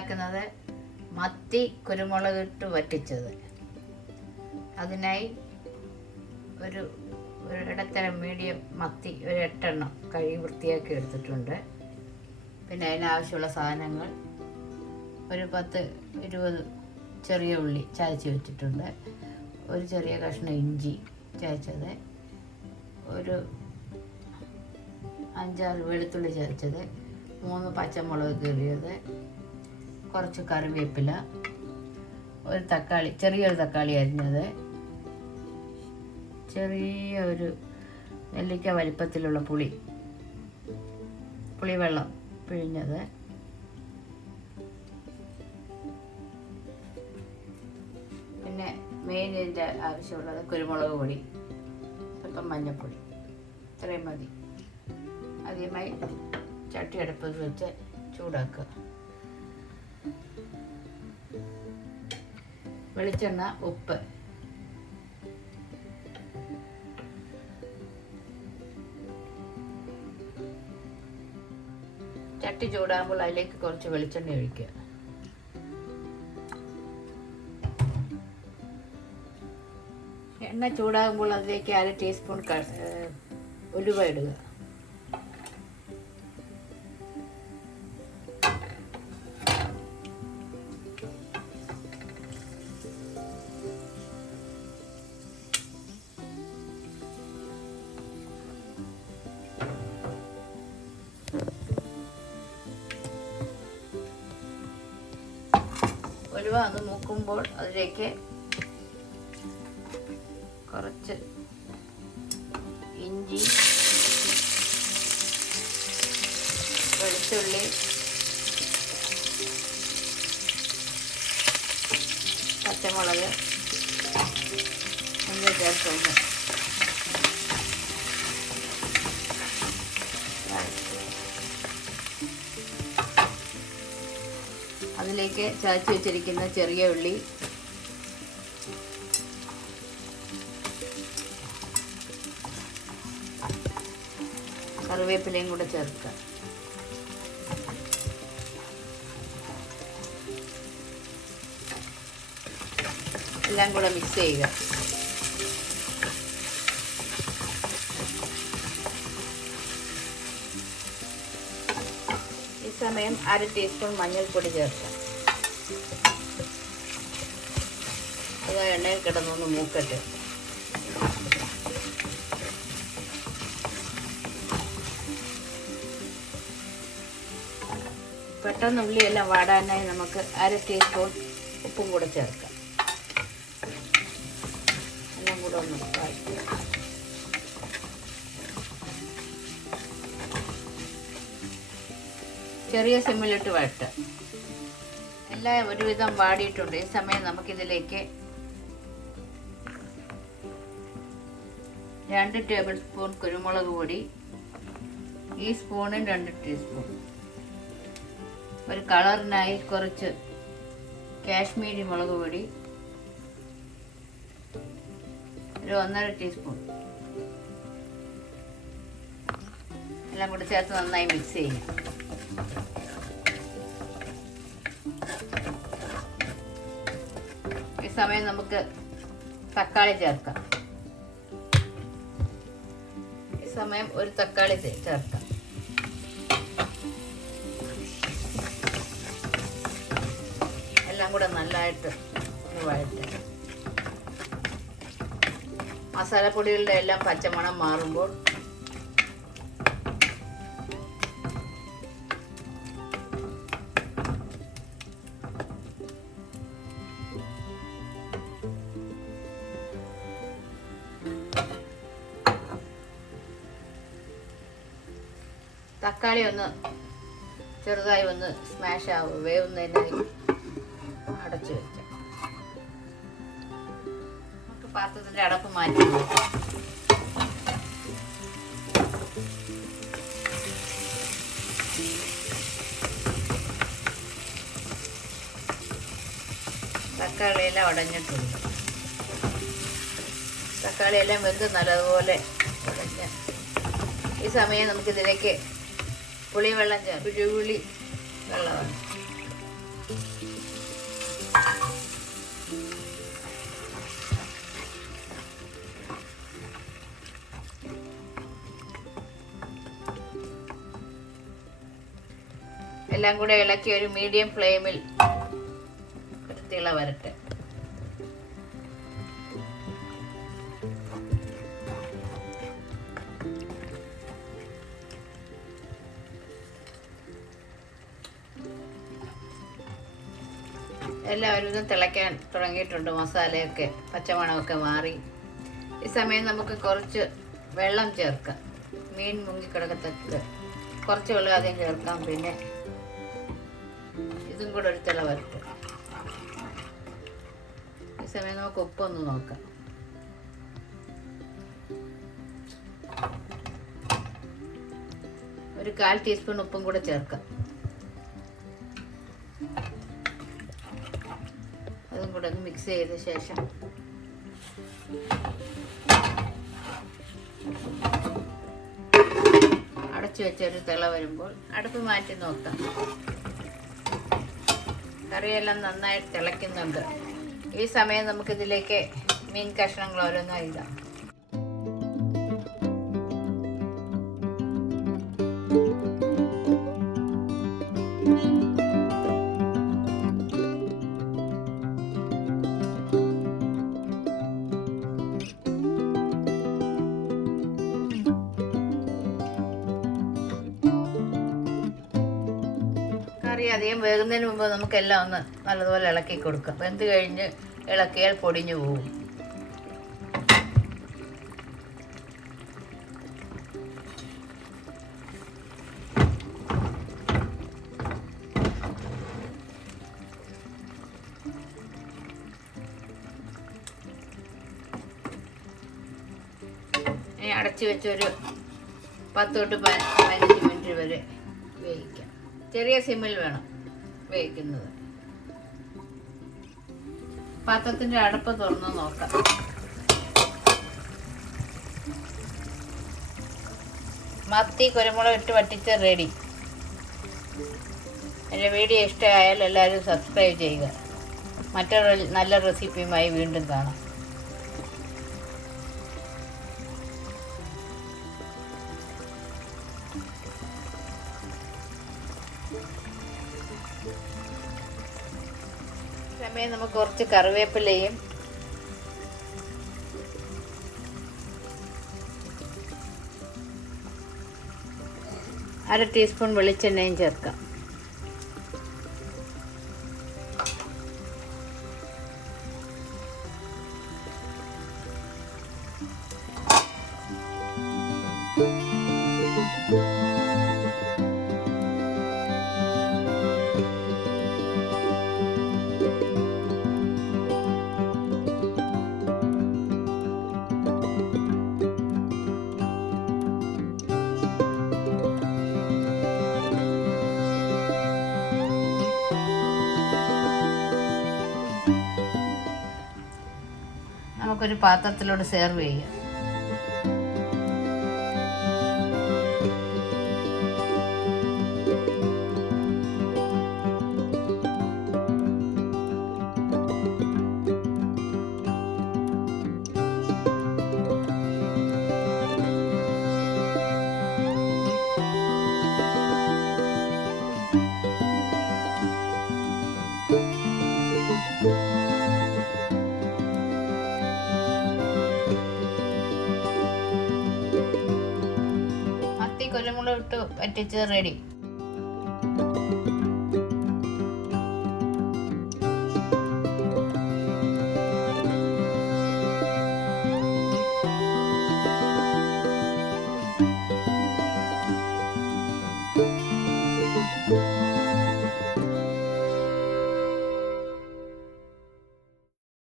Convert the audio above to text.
ഉണ്ടാക്കുന്നത് മത്തി കുരുമുളക് ഇട്ട് വറ്റിച്ചത്. അതിനായി ഒരു ഒരു ഇടത്തരം മീഡിയം മത്തി ഒരു എട്ടെണ്ണം കഴുകി വൃത്തിയാക്കി എടുത്തിട്ടുണ്ട്. പിന്നെ അതിനാവശ്യമുള്ള സാധനങ്ങൾ ഒരു പത്ത് ഇരുപത് ചെറിയ ഉള്ളി ചതച്ച് വെച്ചിട്ടുണ്ട്. ഒരു ചെറിയ കഷ്ണം ഇഞ്ചി ചതച്ചത്. ഒരു അഞ്ചാറ് വെളുത്തുള്ളി ചതച്ചത്. മൂന്ന് പച്ചമുളക് കീറിയത്. കുറച്ച് കറിവേപ്പില ഒരു തക്കാളി ചെറിയൊരു തക്കാളി അരിഞ്ഞത്. ചെറിയ ഒരു നെല്ലിക്ക വലിപ്പത്തിലുള്ള പുളി പുളിവെള്ളം പിഴിഞ്ഞത്. പിന്നെ മെയിൻ ഇതിന്റെ ആവശ്യമുള്ളത് കുരുമുളക് പൊടി അപ്പം മഞ്ഞൾപ്പൊടി ഇത്രയും മതി. ആദ്യമായി ചട്ടിയടുപ്പ് വെച്ച് ചൂടാക്കുക. വെളിച്ചെണ്ണ ഉപ്പ്. ചട്ടി ചൂടാകുമ്പോൾ അതിലേക്ക് കുറച്ച് വെളിച്ചെണ്ണ ഒഴിക്കുക. എണ്ണ ചൂടാകുമ്പോൾ അതിലേക്ക് അര ടീസ്പൂൺ ഉലുവ ഇടുക. ഉലുവ അത് മൂക്കുമ്പോൾ അതിലേക്ക് കുറച്ച് ഇഞ്ചി വെളുത്തുള്ളി പച്ചമുളക് എന്നിവ ചേർക്കുന്നു അതിലേക്ക് ചാച്ചി വെച്ചിരിക്കുന്ന ചെറിയ ഉള്ളി. കറിവേപ്പിലയും കൂടെ ചേർക്കുക. എല്ലാം കൂടെ മിക്സ് ചെയ്യുക ഈ സമയം അര ടീസ്പൂൺ മഞ്ഞൾപ്പൊടി ചേർക്കാം അത് എണ്ണയിൽ കിടന്നൊന്ന് മൂക്കട്ടെ. പെട്ടെന്ന് ഉള്ളിയെല്ലാം വാടാനായി നമുക്ക് അര ടീസ്പൂൺ ഉപ്പും കൂടെ ചേർക്കാം എല്ലാം കൂടെ ഒന്ന് വഴറ്റുക ചെറിയ സിമ്മിലിട്ട് വഴട്ടുക എല്ലാം ഒരുവിധം വാടിയിട്ടുണ്ട്. ഈ സമയം നമുക്കിതിലേക്ക് രണ്ട് ടേബിൾ സ്പൂൺ കുരുമുളക് പൊടി ഈ സ്പൂണും രണ്ട് ടീസ്പൂൺ. ഒരു കളറിനായി കുറച്ച് കാശ്മീരി മുളക് പൊടി ഒരു ഒന്നര ടീസ്പൂൺ. എല്ലാം കൂടി ചേർത്ത് നന്നായി മിക്സ് ചെയ്യാം. ഈ സമയം നമുക്ക് തക്കാളി ചേർക്കാം. ഈ സമയം ഒരു തക്കാളി ചേർക്കാം. എല്ലാം കൂടെ നല്ലതായിട്ട് ഒന്ന് വഴറ്റുക മസാലപ്പൊടികളുടെ എല്ലാം പച്ചമണം മാറുമ്പോൾ തക്കാളി ഒന്ന് ചെറുതായി ഒന്ന് സ്മാഷ് ആവും വേവുന്നതിന് അടച്ചു വെക്കാം നമുക്ക് പാത്രത്തിന്റെ അടപ്പ് മാറ്റി. തക്കാളിയെല്ലാം ഉടഞ്ഞിട്ടുണ്ട്. തക്കാളി എല്ലാം വെന്ത് നല്ലതുപോലെ ഉടഞ്ഞ്. ഈ സമയം നമുക്കിതിലേക്ക് പുളിവെള്ളം ചേർത്ത്. പുഴുപുളി വെള്ളമാണ്. എല്ലാം കൂടെ ഇളക്കി ഒരു മീഡിയം ഫ്ലെയിമിൽ തിള വരട്ടെ. എല്ലാവരും ഒന്ന് തിളയ്ക്കാൻ തുടങ്ങിയിട്ടുണ്ട് മസാലയൊക്കെ പച്ചമണമൊക്കെ മാറി. ഈ സമയം നമുക്ക് കുറച്ച് വെള്ളം ചേർക്കാം. മീൻ മുങ്ങിക്കിടക്കത്തക്ക. കുറച്ച് വെള്ളം ആദ്യം ചേർക്കാം പിന്നെ ഇതും കൂടെ ഒരു തിള വരട്ടെ. ഈ സമയം നമുക്ക് ഉപ്പൊന്ന് നോക്കാം. ഒരു കാൽ ടീസ്പൂൺ ഉപ്പും കൂടെ ചേർക്കാം. മിക്സ് ചെയ്ത ശേഷം. അടച്ചു വെച്ചൊരു തിള വരുമ്പോൾ അടുപ്പ് മാറ്റി നോക്കാം. കറിയെല്ലാം നന്നായിട്ട് തിളയ്ക്കുന്നുണ്ട്. ഈ സമയം നമുക്കിതിലേക്ക് മീൻ കഷ്ണങ്ങൾ ഓരോന്നായി ഇടാം. കറി അധികം വേകുന്നതിന് മുമ്പ് നമുക്കെല്ലാം ഒന്ന് നല്ലതുപോലെ ഇളക്കി കൊടുക്കാം. വെന്ത് കഴിഞ്ഞ് ഇളക്കിയാൽ പൊടിഞ്ഞു പോകും. അടച്ചു വെച്ചൊരു പത്ത് തൊട്ട് പതിനഞ്ച് മിനിറ്റ് വരെ വേവിക്കാം. ചെറിയ സിമ്മിൽ വേണം വേവിക്കുന്നത്. പാത്രത്തിന്റെ അടപ്പ് തുറന്ന് നോക്കാം. മത്തി കുരുമുളക് ഇട്ട് വറ്റിച്ച് റെഡി എന്റെ വീഡിയോ ഇഷ്ടമായാൽ എല്ലാവരും സബ്സ്ക്രൈബ് ചെയ്യുക. മറ്റൊരു നല്ല റെസിപ്പിയുമായി വീണ്ടും കാണാം. സമയം നമുക്ക് കുറച്ച് കറിവേപ്പിലയും അര ടീസ്പൂൺ വെളിച്ചെണ്ണയും ചേർക്കാം. നമുക്കൊരു പാത്രത്തിലോട്ട് സെർവ് ചെയ്യാം. ഇട്ട് വറ്റിച്ച് റെഡി